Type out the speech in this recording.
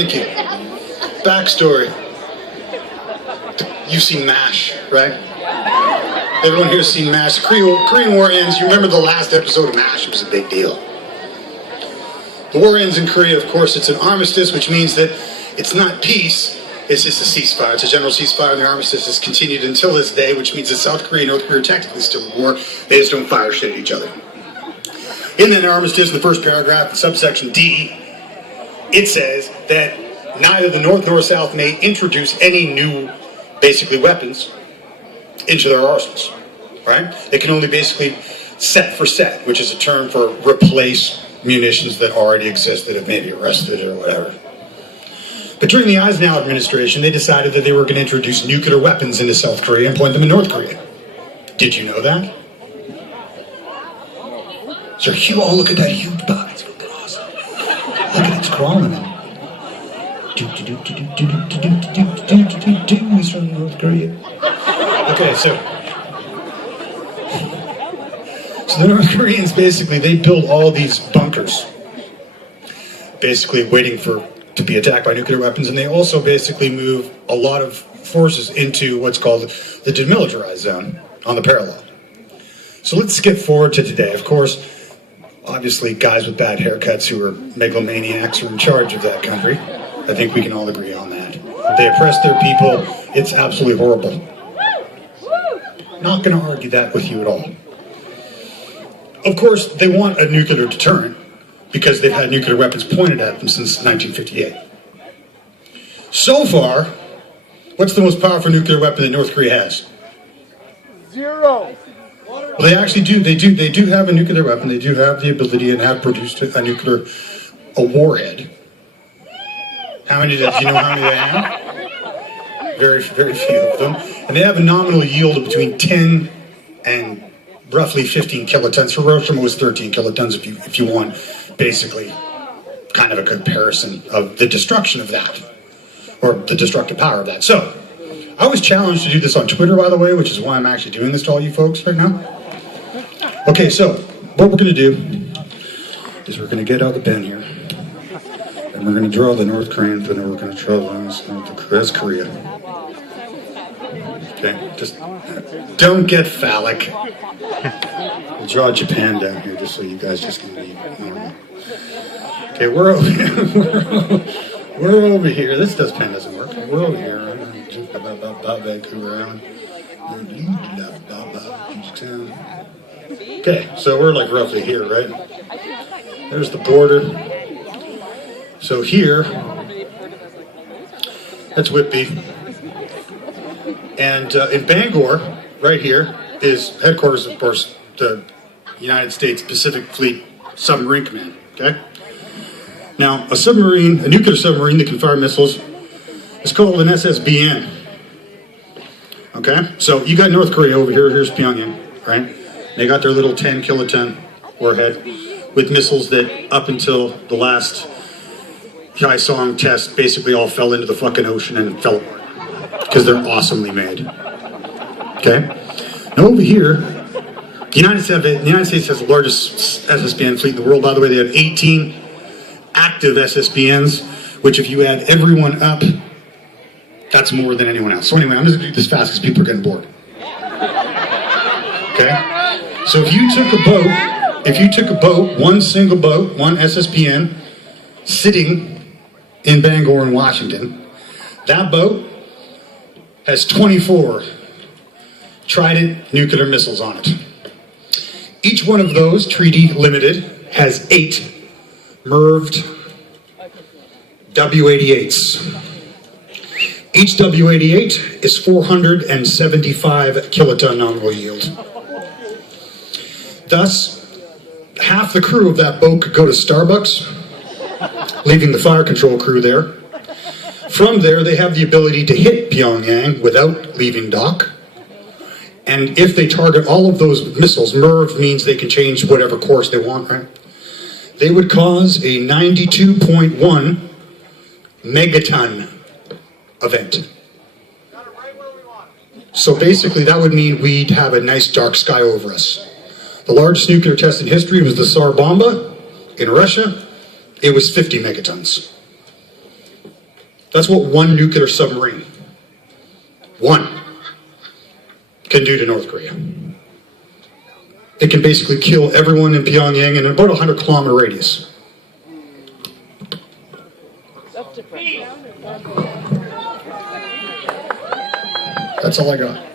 Thank you. Backstory. You've seen MASH, right? Everyone here's seen MASH. The Korean War ends. You remember the last episode of MASH? It was a big deal. The war ends in Korea, of course. It's an armistice, which means that it's not peace. It's just a ceasefire. It's a general ceasefire, and the armistice has continued until this day, which means that South Korea and North Korea are technically still at war. They just don't fire shit at each other. In that armistice, in the first paragraph, in subsection D, it says that neither the North nor South may introduce any new, basically, weapons into their arsenals, right? They can only basically set for set, which is a term for replace munitions that already exist that have maybe arrested or whatever. But during the Eisenhower administration, they decided that they were going to introduce nuclear weapons into South Korea and point them in North Korea. Did you know that? So, oh, look at that huge bug. It's fucking awesome. Look at it, it's crawling. He's from North Korea. Okay, so the North Koreans basically, they build all these bunkers, basically waiting to be attacked by nuclear weapons, and they also basically move a lot of forces into what's called the demilitarized zone on the parallel. So let's skip forward to today. Of course, obviously guys with bad haircuts who are megalomaniacs are in charge of that country. I think we can all agree on that. They oppress their people. It's absolutely horrible. Not going to argue that with you at all. Of course, they want a nuclear deterrent because they've had nuclear weapons pointed at them since 1958. So far, what's the most powerful nuclear weapon that North Korea has? Zero. Well, they actually do. They do have a nuclear weapon. They do have the ability and have produced a warhead. How many do you know how many they have? Very, very few of them. And they have a nominal yield of between 10 and roughly 15 kilotons. Hiroshima was 13 kilotons if you want, basically, kind of a comparison of the destruction of that, or the destructive power of that. So, I was challenged to do this on Twitter, by the way, which is why I'm actually doing this to all you folks right now. Okay, so, what we're going to do is we're going to get out the pen here, and we're going to draw the North Korean, and then we're going to draw that's Korea. Okay, just don't get phallic. We'll draw Japan down here just so you guys just can be normal. Okay, we're over here. This pen doesn't work. We're over here. Vancouver Island. Okay, so we're like roughly here, right? There's the border. So here, that's Whitby. And in Bangor, right here, is headquarters, of course, the United States Pacific Fleet Submarine Command, okay? Now, a nuclear submarine that can fire missiles is called an SSBN, okay? So you got North Korea over here, here's Pyongyang, right? They got their little 10 kiloton warhead with missiles that up until the last Kaesong test basically all fell into the fucking ocean and fell apart. Because they're awesomely made. Okay? Now over here, the United States has the largest SSBN fleet in the world. By the way, they have 18 active SSBNs, which if you add everyone up, that's more than anyone else. So anyway, I'm just going to do this fast because people are getting bored. Okay? So if you took a boat, one single boat, one SSBN, sitting in Bangor in Washington, that boat has 24 Trident nuclear missiles on it. Each one of those, treaty limited, has 8 MIRVed W-88s. Each W-88 is 475 kiloton nominal yield. Thus, half the crew of that boat could go to Starbucks, leaving the fire control crew there. From there, they have the ability to hit Pyongyang without leaving dock. And if they target all of those missiles, MIRV means they can change whatever course they want, right? They would cause a 92.1 megaton event. So basically, that would mean we'd have a nice dark sky over us. The largest nuclear test in history was the Tsar Bomba in Russia. It was 50 megatons. That's what one nuclear submarine, one, can do to North Korea. It can basically kill everyone in Pyongyang in about a 100-kilometer radius. That's all I got.